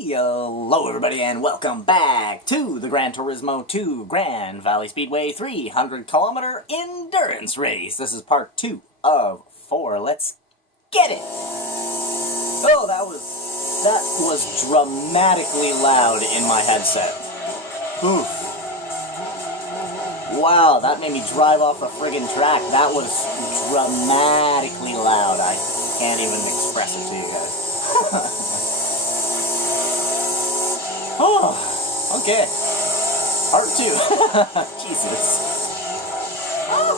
Hello everybody and welcome back to the Gran Turismo 2 Grand Valley Speedway 300-kilometer endurance race. This is part 2 of 4. Let's get it! Oh, that was dramatically loud in my headset. Oof. Wow, that made me drive off a friggin' track. That was dramatically loud. I can't even express it to you guys. Oh, okay. Part 2. Jesus. Oh.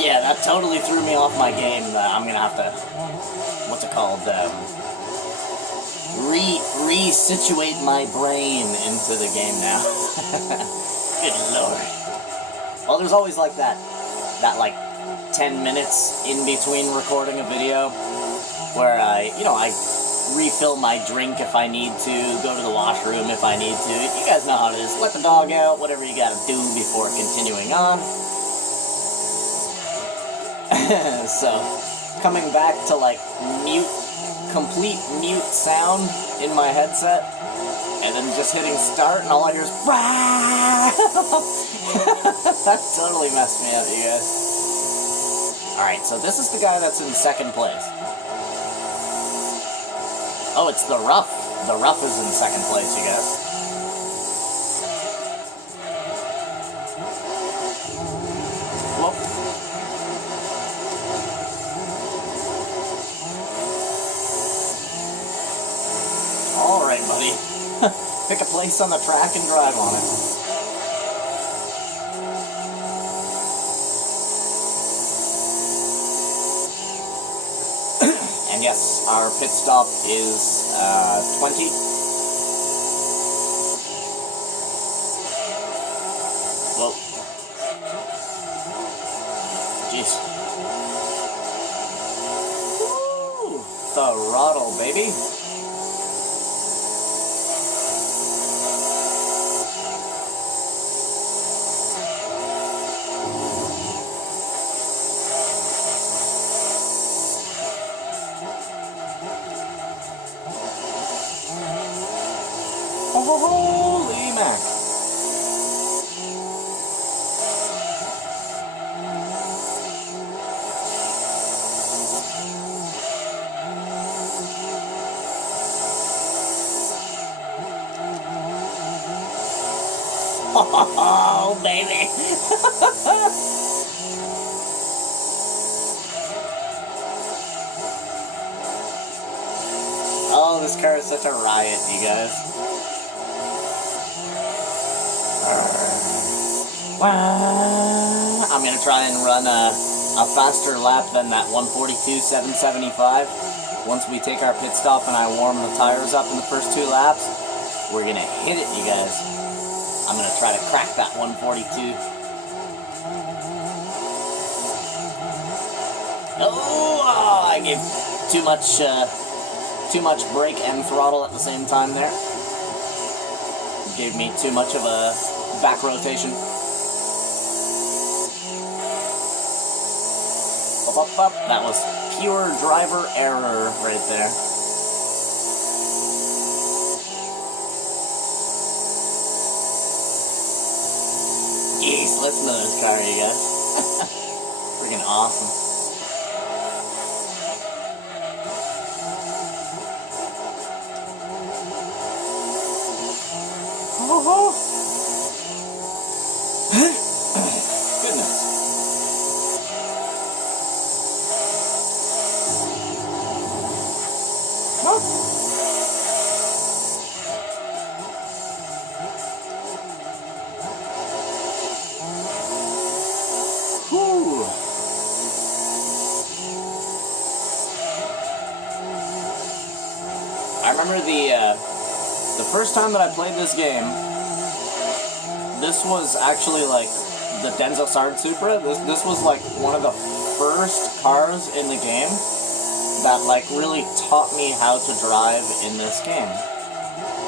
Yeah, that totally threw me off my game. I'm gonna have to, what's it called, re-situate my brain into the game now. Good lord. Well, there's always like that like 10 minutes in between recording a video where I refill my drink if I need to, go to the washroom if I need to. You guys know how it is. Let the dog out, whatever you gotta do before continuing on. So, coming back to like complete mute sound in my headset, and then just hitting start and all I hear is that totally messed me up, you guys. Alright, so this is the guy that's in second place. Oh, it's the Rough. The Rough is in second place, you guys. Whoop. Alright, buddy. Pick a place on the track and drive on it. And yes, our pit stop is 20. Whoa. Jeez. Woo! Throttle, baby. Holy mac. Oh, baby. Oh, this car is such a riot, you guys. I'm gonna try and run a faster lap than that 142.775. Once we take our pit stop and I warm the tires up in the first 2 laps, we're gonna hit it, you guys. I'm gonna try to crack that 142. Oh, I gave too much brake and throttle at the same time there. Gave me too much of a back rotation. Up, up, up. That was pure driver error right there. Jeez, listen to this car, you guys. Freaking awesome. Oh, goodness. Huh? Whew. I remember the first time that I played this game, this was actually like the Denso Sard Supra. This was like one of the first cars in the game that like really taught me how to drive in this game.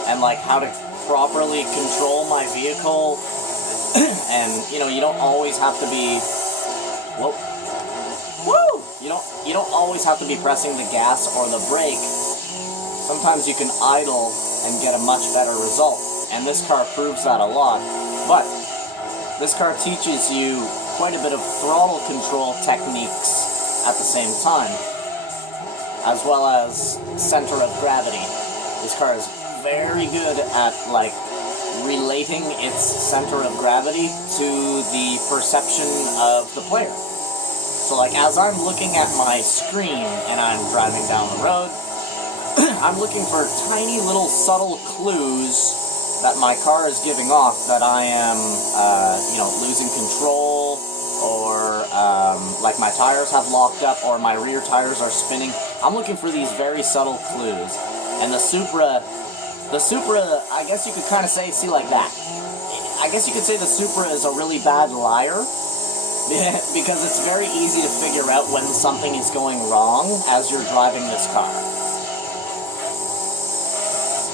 And like how to properly control my vehicle. And you know, you don't always have to be whoa. Woo! You don't always have to be pressing the gas or the brake Sometimes you can idle and get a much better result, and this car proves that a lot. But this car teaches you quite a bit of throttle control techniques at the same time, as well as center of gravity. This car is very good at, like, relating its center of gravity to the perception of the player. So, like, as I'm looking at my screen and I'm driving down the road, I'm looking for tiny little subtle clues that my car is giving off that I am, losing control, or, like, my tires have locked up, or my rear tires are spinning. I'm looking for these very subtle clues. And the Supra, I guess you could kind of say, see, like that. I guess you could say the Supra is a really bad liar, because it's very easy to figure out when something is going wrong as you're driving this car.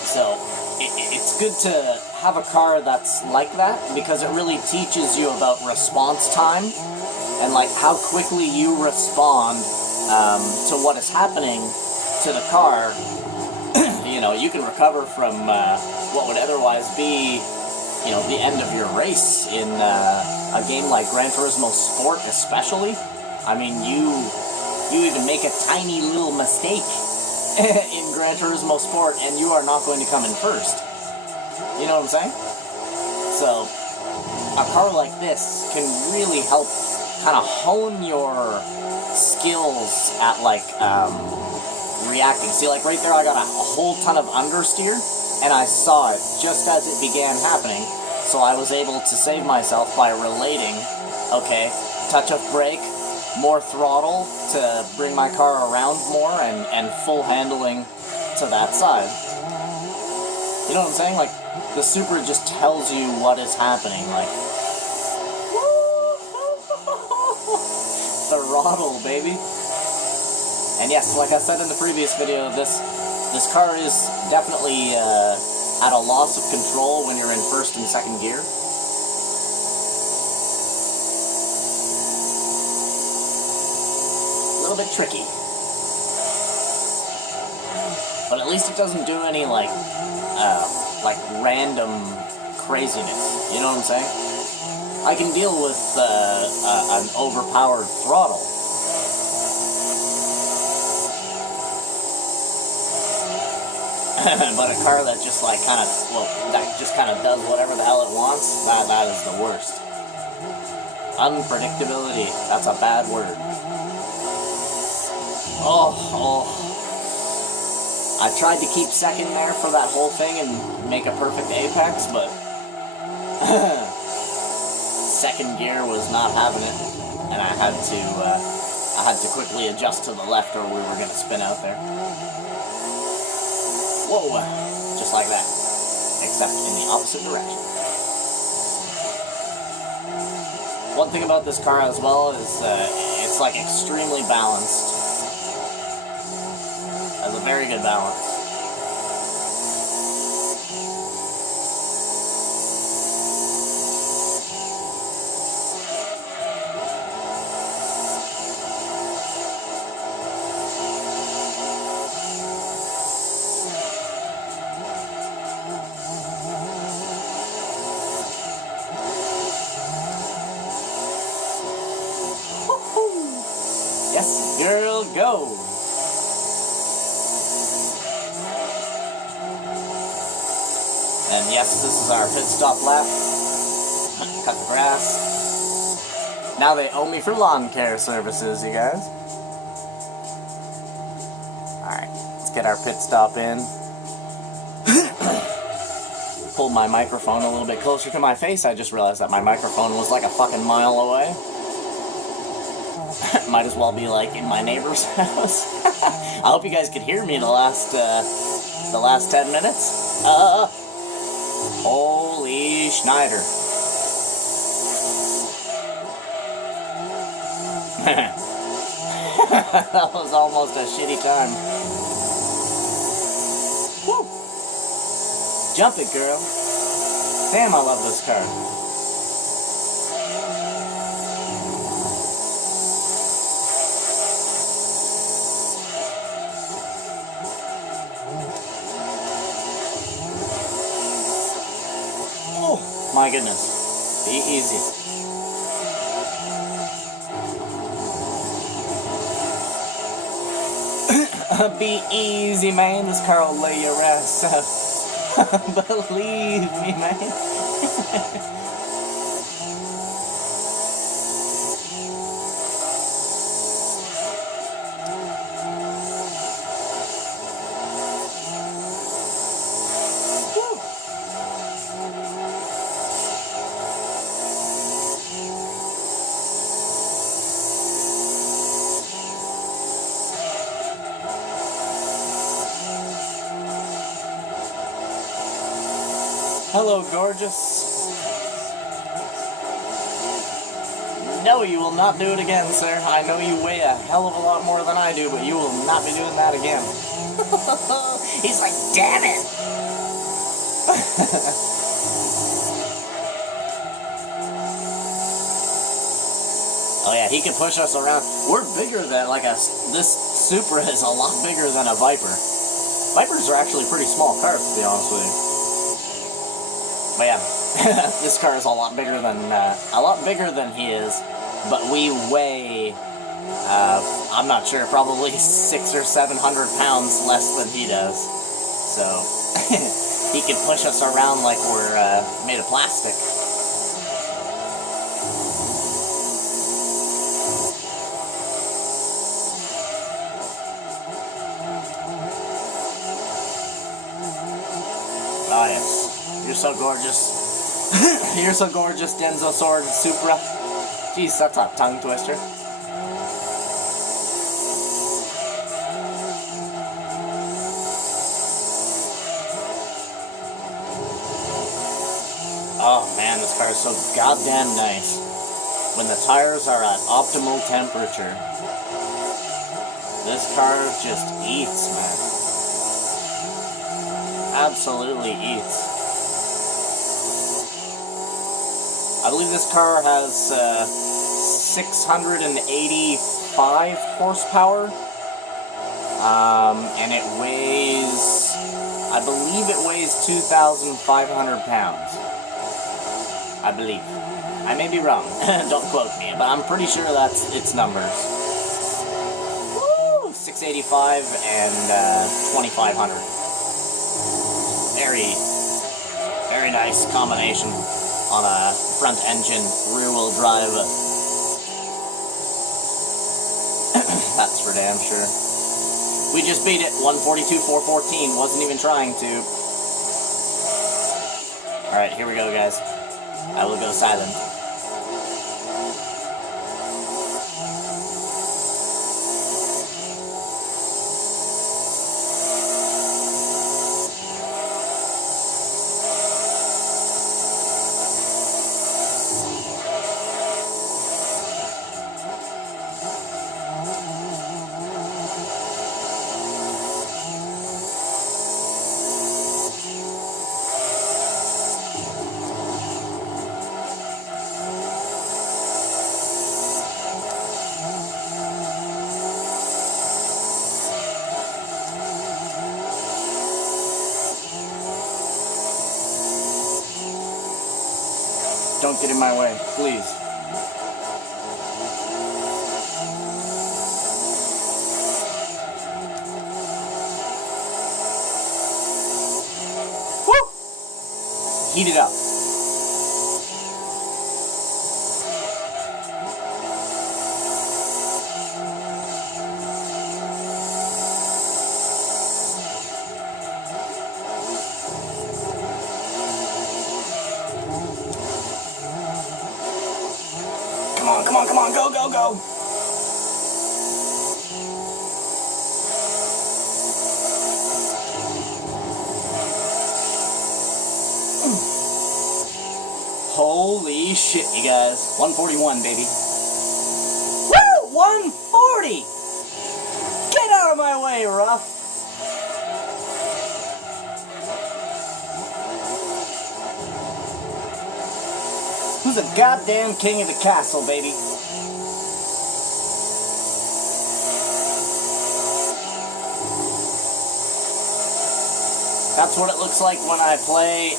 So, it's good to have a car that's like that, because it really teaches you about response time, and, like, how quickly you respond to what is happening to the car. You can recover from what would otherwise be, the end of your race in a game like Gran Turismo Sport especially. I mean, you even make a tiny little mistake in Gran Turismo Sport and you are not going to come in first. You know what I'm saying? So, a car like this can really help kind of hone your skills at, like, reacting. See, like, right there I got a whole ton of understeer, and I saw it just as it began happening, so I was able to save myself by relating, okay, touch of brake, more throttle to bring my car around more, and full handling to that side. You know what I'm saying? Like, the Supra just tells you what is happening, like, throttle, baby. And yes, like I said in the previous video, this car is definitely at a loss of control when you're in first and second gear. A little bit tricky. But at least it doesn't do any, like random craziness. You know what I'm saying? I can deal with an overpowered throttle. But a car that just, like, kind of does whatever the hell it wants, that is the worst. Unpredictability, that's a bad word. Oh. I tried to keep second there for that whole thing and make a perfect apex, but second gear was not having it, and I had to quickly adjust to the left or we were going to spin out there. Whoa, just like that, except in the opposite direction. One thing about this car as well is it's, like, extremely balanced. Has a very good balance. Yes, girl, go! And yes, this is our pit stop lap. Cut the grass. Now they owe me for lawn care services, you guys. Alright, let's get our pit stop in. Pull my microphone a little bit closer to my face. I just realized that my microphone was like a fucking mile away. Might as well be, like, in my neighbor's house. I hope you guys could hear me the last 10 minutes. Holy Schneider. That was almost a shitty time. Woo! Jump it, girl. Damn, I love this car. My goodness. Be easy. Be easy, man. This car will lay your ass out. Believe me, man. Hello, gorgeous. No, you will not do it again, sir. I know you weigh a hell of a lot more than I do, but you will not be doing that again. He's like, damn it! Oh yeah, he can push us around. We're bigger than, this Supra is a lot bigger than a Viper. Vipers are actually pretty small cars, to be honest with you. But yeah, this car is a lot bigger than he is, but we weigh, I'm not sure, probably 600 or 700 pounds less than he does. So, he can push us around like we're made of plastic. Oh yes. You're so gorgeous. You're so gorgeous, Denso Sword Supra. Jeez, that's a tongue twister. Oh man, this car is so goddamn nice. When the tires are at optimal temperature, this car just eats, man. Absolutely eats. I believe this car has 685 horsepower, and it weighs, I believe it weighs 2,500 pounds. I believe. I may be wrong, don't quote me, but I'm pretty sure that's its numbers. Woo! 685 and 2,500. Very nice combination on a front engine, rear wheel drive. That's for damn sure. We just beat it, 142,414, wasn't even trying to. Alright, here we go, guys. I will go silent. Don't get in my way, please. Woo! Heat it up. Come on, go, go, go! Holy shit, you guys. 141, baby. Woo! 140! Get out of my way, Ruff! Who's the goddamn king of the castle, baby? That's what it looks like when I play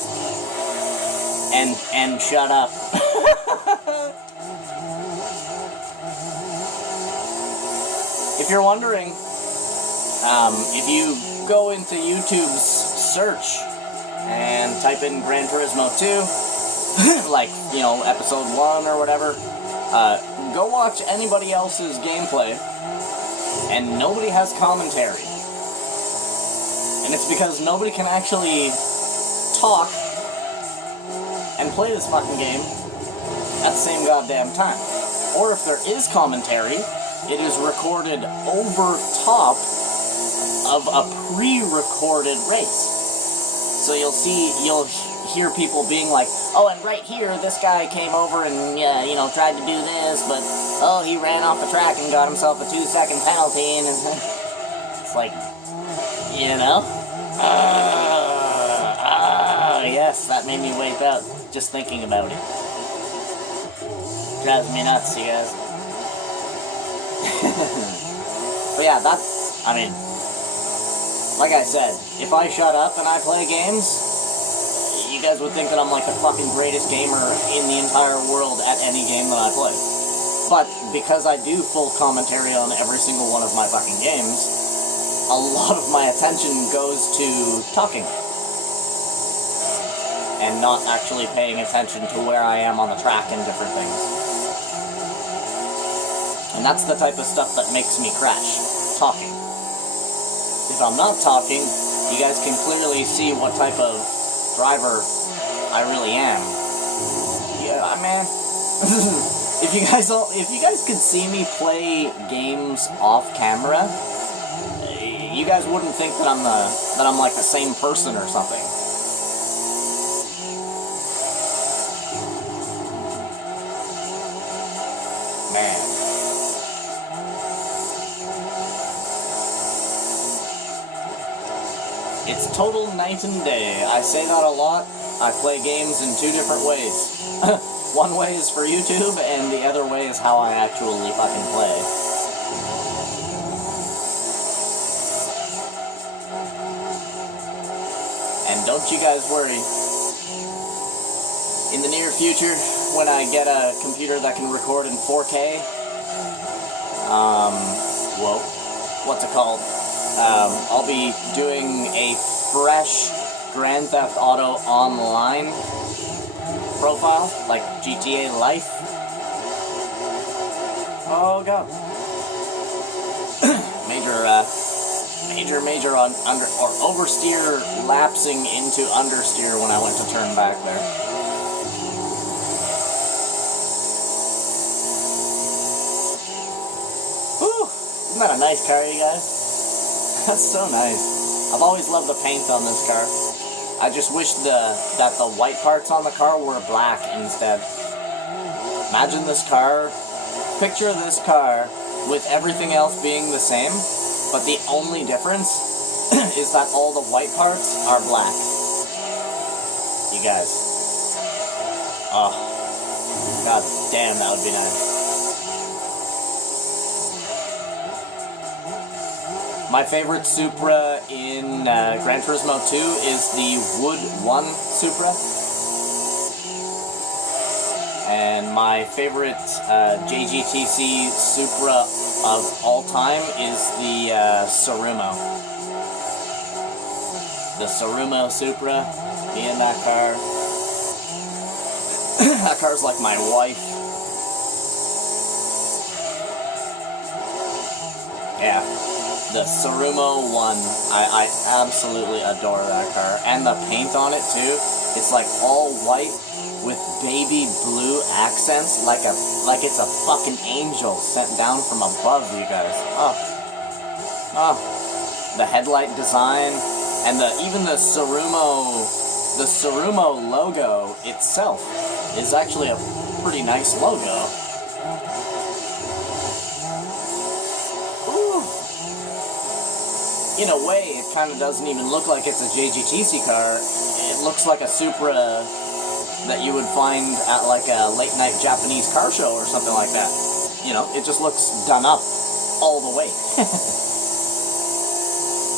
and shut up. If you're wondering, if you go into YouTube's search and type in Gran Turismo 2, like, you know, episode 1 or whatever, go watch anybody else's gameplay, and nobody has commentary. And it's because nobody can actually talk and play this fucking game at the same goddamn time. Or if there is commentary, it is recorded over top of a pre-recorded race. So you'll hear people being like, oh, and right here, this guy came over and, you know, tried to do this, but, oh, he ran off the track and got himself a 2-second penalty, and it's like, you know? Yes, that made me wipe out just thinking about it. Drives me nuts, you guys. But yeah, that's, I mean, like I said, if I shut up and I play games, you guys would think that I'm like the fucking greatest gamer in the entire world at any game that I play. But because I do full commentary on every single one of my fucking games, a lot of my attention goes to talking and not actually paying attention to where I am on the track and different things. And that's the type of stuff that makes me crash, talking. If I'm not talking, you guys can clearly see what type of driver I really am. Yeah, man. If you guys could see me play games off camera, you guys wouldn't think that I'm like the same person or something. Man. It's total night and day. I say that a lot. I play games in 2 different ways. One way is for YouTube, and the other way is how I actually fucking play. And don't you guys worry. In the near future, when I get a computer that can record in 4K, what's it called? I'll be doing a fresh Grand Theft Auto Online profile, like GTA Life. Oh god. major on oversteer lapsing into understeer when I went to turn back there. Whew, isn't that a nice car, you guys? That's so nice. I've always loved the paint on this car. I just wish that the white parts on the car were black instead. Imagine this car, picture this car with everything else being the same, but the only difference is that all the white parts are black. You guys. Oh, god damn, that would be nice. My favorite Supra in Gran Turismo 2 is the Wood 1 Supra. And my favorite JGTC Supra of all time is the Turismo. The Turismo Supra, me in that car. That car's like my wife. Yeah. The Turismo 1, I absolutely adore that car. And the paint on it too. It's like all white with baby blue accents, like it's a fucking angel sent down from above, you guys. Oh. The headlight design and even the Turismo logo itself is actually a pretty nice logo. In a way, it kind of doesn't even look like it's a JGTC car. It looks like a Supra that you would find at like a late-night Japanese car show or something like that. You know, it just looks done up all the way.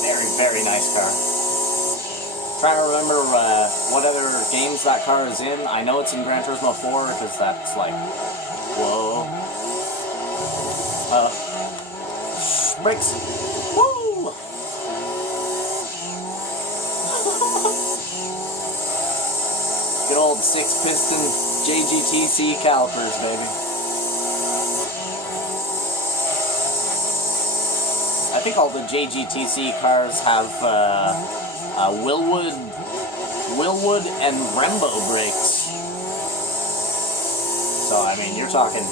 Very, very nice car. Trying to remember what other games that car is in. I know it's in Gran Turismo 4 because that's like, whoa. Brakes. Woo! Good old 6-piston JGTC calipers, baby. I think all the JGTC cars have Willwood and Brembo brakes. So, I mean, you're talking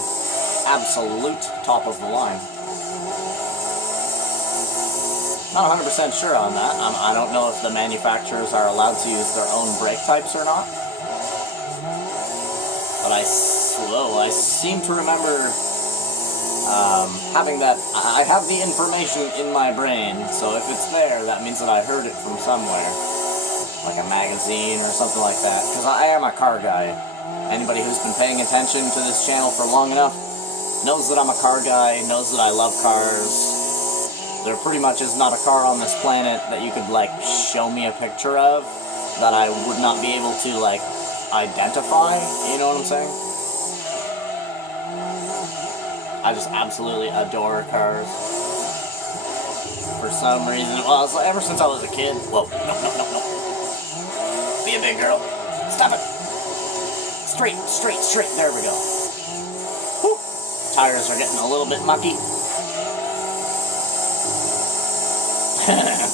absolute top of the line. Not 100% sure on that. I don't know if the manufacturers are allowed to use their own brake types or not. But I seem to remember having that. I have the information in my brain, so if it's there, that means that I heard it from somewhere. Like a magazine or something like that. Because I am a car guy. Anybody who's been paying attention to this channel for long enough knows that I'm a car guy, knows that I love cars. There pretty much is not a car on this planet that you could, like, show me a picture of that I would not be able to, like, identify, you know what I'm saying? I just absolutely adore cars. For some reason, well, it's like ever since I was a kid. Whoa, no. Be a big girl. Stop it. Straight. There we go. Whew. Tires are getting a little bit mucky.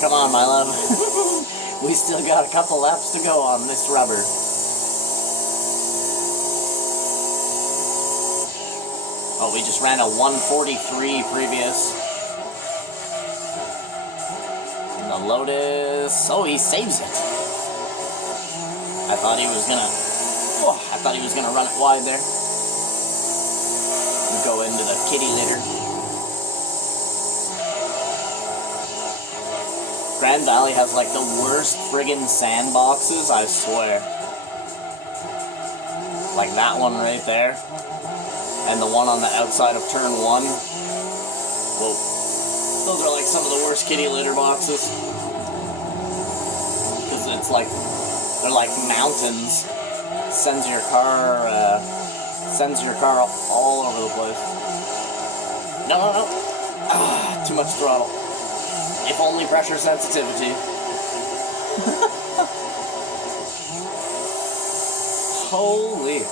Come on, my love. We still got a couple laps to go on this rubber. Oh, we just ran a 143 previous. And the Lotus... Oh, he saves it. I thought he was gonna run it wide there. And go into the kitty litter. Grand Valley has like the worst friggin' sandboxes, I swear. Like that one right there. And the one on the outside of turn 1. Whoa. Those are like some of the worst kitty litter boxes. Because it's like, they're like mountains. Sends your car all over the place. No. Ah, too much throttle. If only pressure sensitivity. Holy.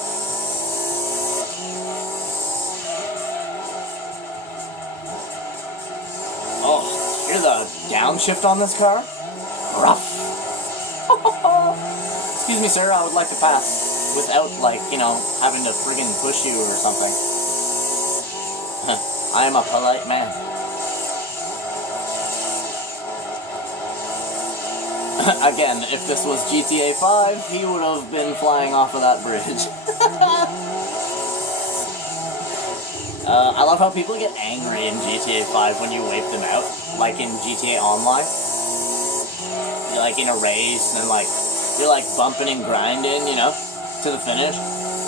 Oh, hear the downshift on this car? Rough. Excuse me, sir, I would like to pass without, like, you know, having to friggin' push you or something. I am a polite man. Again, if this was GTA 5, he would have been flying off of that bridge. I love how people get angry in GTA 5 when you wipe them out, like in GTA Online. You're like in a race, and like, you're like bumping and grinding, you know, to the finish,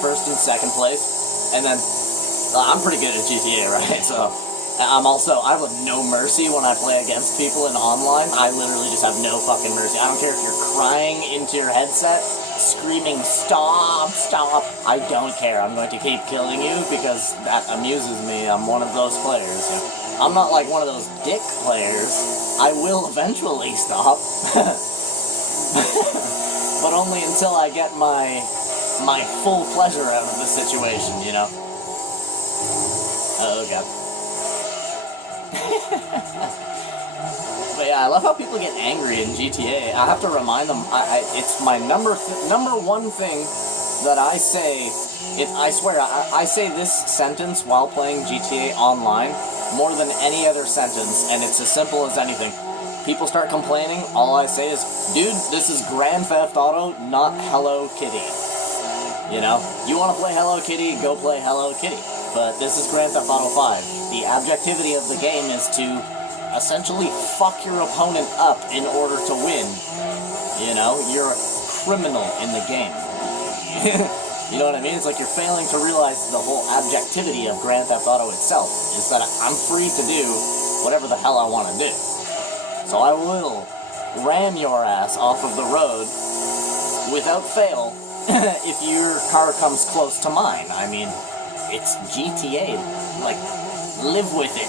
first and second place, and then, I'm pretty good at GTA, right, so... I have no mercy when I play against people in online. I literally just have no fucking mercy. I don't care if you're crying into your headset, screaming, stop. I don't care. I'm going to keep killing you because that amuses me. I'm one of those players. You know? I'm not like one of those dick players. I will eventually stop. But only until I get my full pleasure out of the situation, you know? Oh, God. But yeah, I love how people get angry in GTA. I have to remind them, it's my number one thing that I say. I swear, I say this sentence while playing GTA Online more than any other sentence, and it's as simple as anything. People start complaining, all I say is, dude, this is Grand Theft Auto, not Hello Kitty. You know? You want to play Hello Kitty, go play Hello Kitty. But this is Grand Theft Auto 5. The objectivity of the game is to essentially fuck your opponent up in order to win. You know? You're a criminal in the game. You know what I mean? It's like you're failing to realize the whole objectivity of Grand Theft Auto itself is that I'm free to do whatever the hell I want to do. So I will ram your ass off of the road without fail if your car comes close to mine. I mean, it's GTA. Like, live with it.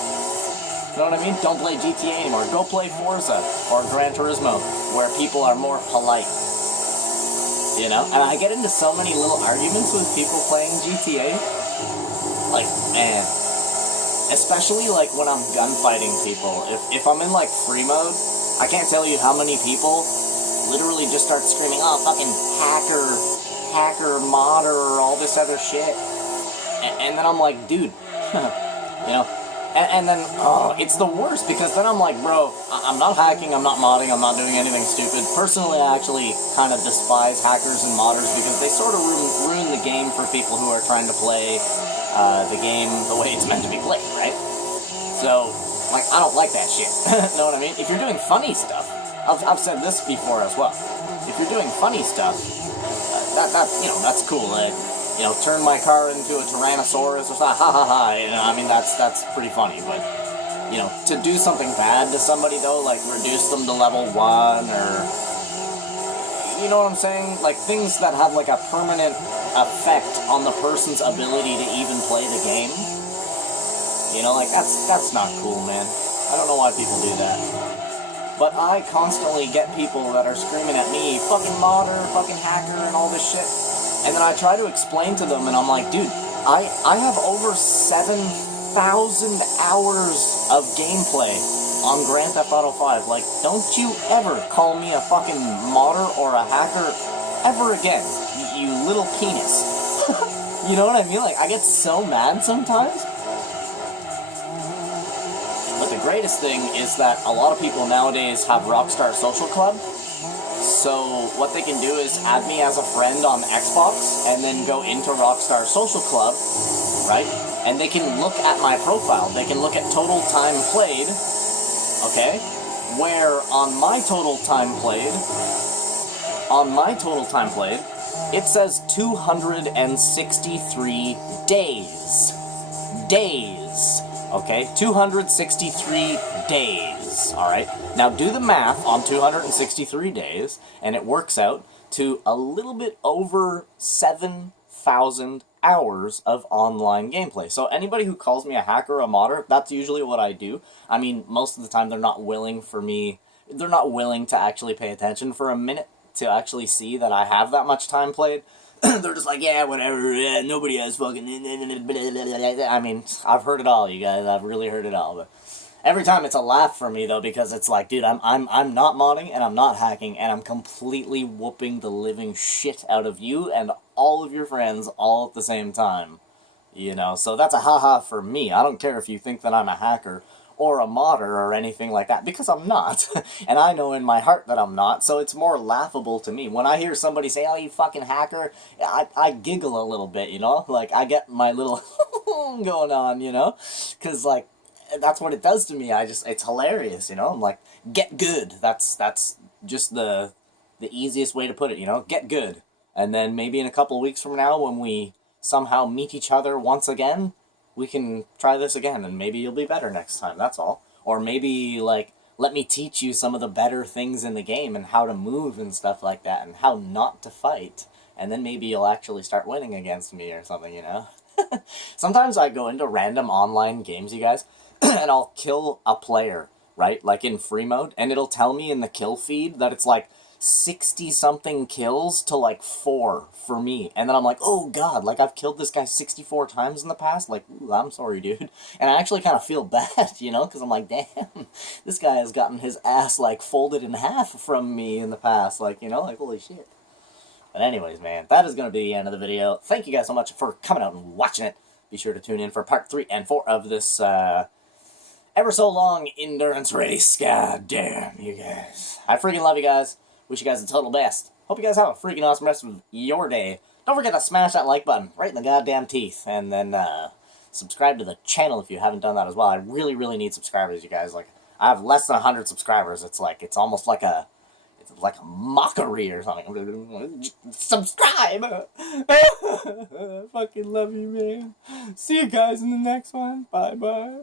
You know what I mean? Don't play GTA anymore. Go play Forza or Gran Turismo, where people are more polite. You know? And I get into so many little arguments with people playing GTA. Like, man. Especially, like, when I'm gunfighting people. If I'm in, like, free mode, I can't tell you how many people literally just start screaming, oh, fucking hacker, modder, all this other shit. And then I'm like, dude, you know? And then, oh, it's the worst, because then I'm like, bro, I'm not hacking, I'm not modding, I'm not doing anything stupid. Personally, I actually kind of despise hackers and modders, because they sort of ruin the game for people who are trying to play the game the way it's meant to be played, right? So, like, I don't like that shit. Know what I mean? If you're doing funny stuff, I've said this before as well. If you're doing funny stuff, you know, that's cool. You know, turn my car into a Tyrannosaurus or something, ha ha ha, you know, I mean, that's pretty funny, but, you know, to do something bad to somebody, though, like, reduce them to level 1, or, you know what I'm saying? Like, things that have, like, a permanent effect on the person's ability to even play the game, you know, like, that's not cool, man. I don't know why people do that. But I constantly get people that are screaming at me, fucking modder, fucking hacker, and all this shit. And then I try to explain to them, and I'm like, dude, I have over 7,000 hours of gameplay on Grand Theft Auto 5. Like, don't you ever call me a fucking modder or a hacker ever again, you little penis. You know what I mean? Like, I get so mad sometimes. But the greatest thing is that a lot of people nowadays have Rockstar Social Club. So what they can do is add me as a friend on Xbox and then go into Rockstar Social Club, right? And they can look at my profile. They can look at total time played, okay? Where on my total time played, it says 263 days. Days. Okay, 263 days, alright? Now do the math on 263 days, and it works out to a little bit over 7,000 hours of online gameplay. So anybody who calls me a hacker or a modder, that's usually what I do. I mean, most of the time they're not willing to actually pay attention for a minute to actually see that I have that much time played. They're just like, yeah, whatever, yeah, nobody has fucking... I mean, I've heard it all, you guys. I've really heard it all. But every time it's a laugh for me, though, because it's like, dude, I'm not modding, and I'm not hacking, and I'm completely whooping the living shit out of you and all of your friends all at the same time. You know, so that's a haha for me. I don't care if you think that I'm a hacker or a modder or anything like that, because I'm not. And I know in my heart that I'm not, so it's more laughable to me. When I hear somebody say, oh, you fucking hacker, I giggle a little bit, you know? Like, I get my little going on, you know? Because, like, that's what it does to me. It's hilarious, you know? I'm like, get good. That's just the easiest way to put it, you know? Get good. And then maybe in a couple of weeks from now, when we somehow meet each other once again, we can try this again, and maybe you'll be better next time, that's all. Or maybe, like, let me teach you some of the better things in the game, and how to move and stuff like that, and how not to fight. And then maybe you'll actually start winning against me or something, you know? Sometimes I go into random online games, you guys, and I'll kill a player, right? Like in free mode, and it'll tell me in the kill feed that it's like 60-something kills to, like, 4 for me. And then I'm like, oh, God, like, I've killed this guy 64 times in the past? Like, ooh, I'm sorry, dude. And I actually kind of feel bad, you know? Because I'm like, damn, this guy has gotten his ass, like, folded in half from me in the past. Like, you know, like, holy shit. But anyways, man, that is going to be the end of the video. Thank you guys so much for coming out and watching it. Be sure to tune in for part 3 and 4 of this, ever so long endurance race. God damn, you guys. I freaking love you guys. Wish you guys the total best. Hope you guys have a freaking awesome rest of your day. Don't forget to smash that like button right in the goddamn teeth. And then subscribe to the channel if you haven't done that as well. I really, really need subscribers, you guys. Like, I have less than 100 subscribers. It's almost like a mockery or something. Subscribe! I fucking love you, man. See you guys in the next one. Bye-bye.